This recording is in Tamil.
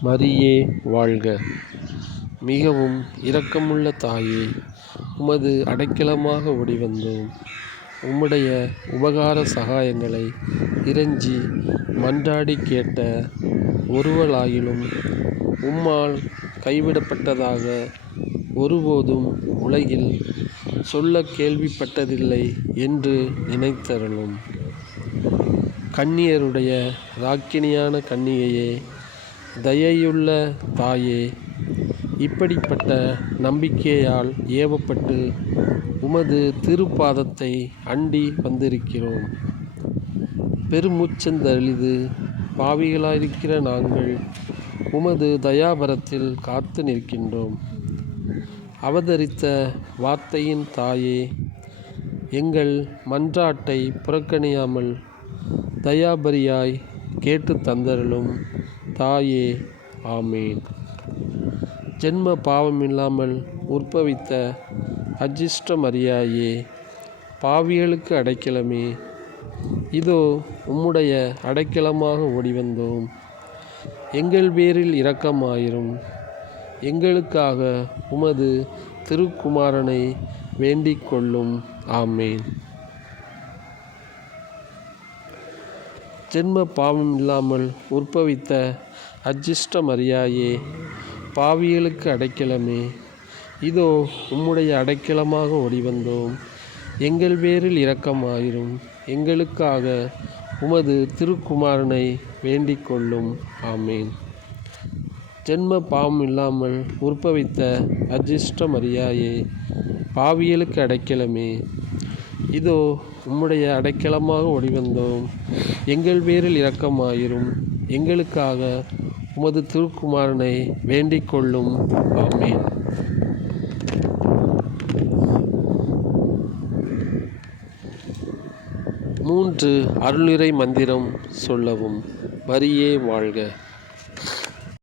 மரியே வாழ்க! மிகவும் இரக்கமுள்ள தாயே, உமது அடைக்கலமாக ஓடிவந்தோம். உம்முடைய உபகார சகாயங்களை இறைஞ்சி மன்றாடி கேட்ட ஒருவளாயிலும் உம்மால் கைவிடப்பட்டதாக ஒருபோதும் உலகில் சொல்ல கேள்விப்பட்டதில்லை என்று நினைத்தருளும். கன்னியருடைய ராக்கினியான கன்னிகையே, தயையுள்ள தாயே, இப்படிப்பட்ட நம்பிக்கையால் ஏவப்பட்டு உமது திருப்பாதத்தை அண்டி வந்திருக்கிறோம். பெருமூச்சந்தெளிது பாவிகளாயிருக்கிற நாங்கள் உமது தயாபரத்தில் காத்து நிற்கின்றோம். அவதரித்த வார்த்தையின் தாயே, எங்கள் மன்றாட்டை புறக்கணியாமல் தயாபரியாய் கேட்டு தந்தருளும் தாயே. ஆமேன். ஜென்ம பாவமில்லாமல் உற்பவித்த அஜிஷ்ட மரியாயே, பாவிகளுக்கு அடைக்கலமே, இதோ உம்முடைய அடைக்கலமாக ஓடிவந்தோம். எங்கள் பேரில் இரக்கமாயிரும். எங்களுக்காக உமது திருக்குமாரனை வேண்டிக் கொள்ளும். ஆமேன். ஜென்ம பாவம் இல்லாமல் உற்பவித்த அஜிஷ்ட மரியாயே, பாவிகளுக்கு அடைக்கலமே, இதோ உம்முடைய அடைக்கலமாக ஓடிவந்தோம். எங்கள் பேரில் இரக்கமாயிரும். எங்களுக்காக உமது திருக்குமாரனை வேண்டிக் கொள்ளும். ஆமேன். ஜென்ம பாவம் இல்லாமல் உற்பவித்த அஜிஷ்ட மரியாயே, பாவிகளுக்கு அடைக்கலமே, இதோ உம்முடைய அடைக்கலமாக ஓடிவந்தோம். எங்கள் பேரில் இரக்கமாயிரும். எங்களுக்காக உமது திருக்குமாரனை வேண்டிக் கொள்ளும். ஆமேன். மூன்று அருள்நிறை மந்திரம் சொல்லவும். மரியே வாழ்க!